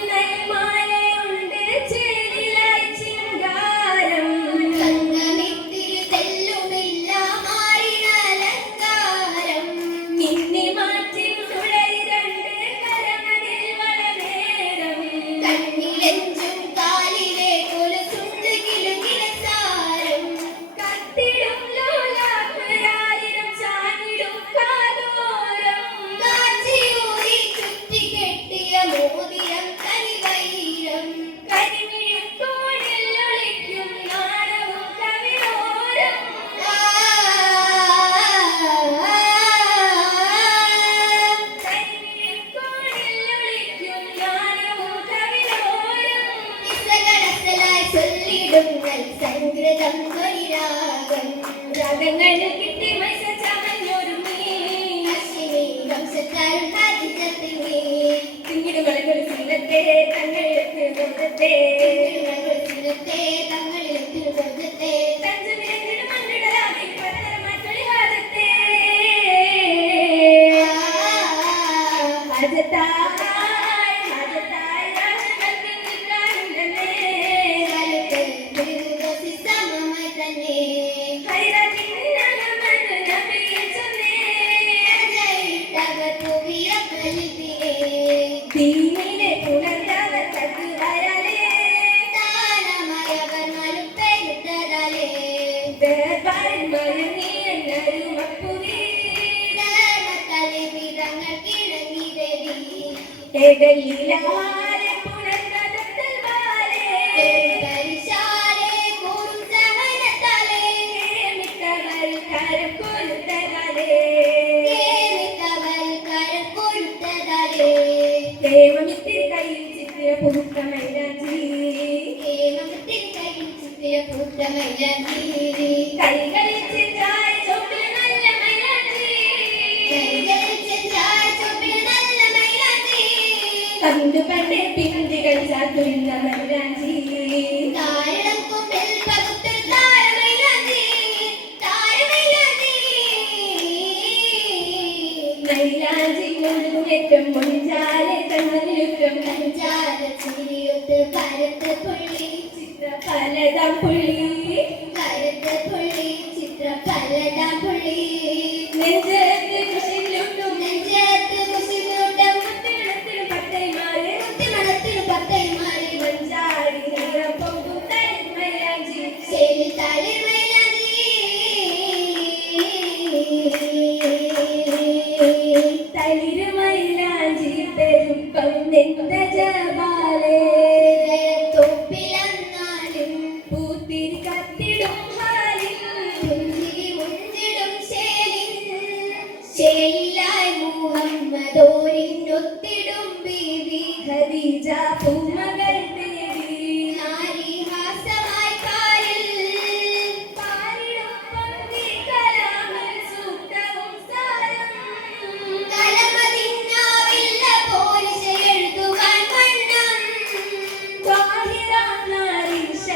my ഏകലീലാലെ പണ്ട് പിന്തികൾ ചാത്തുന്ന മൈലാഞ്ചി. താരമൈലാഞ്ചി, താരമൈലാഞ്ചി. മൈലാഞ്ചി ചിരിയൊത്ത് പുള്ളി. ചിത്ര പലതം പുള്ളി. contento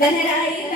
നിർധനരായി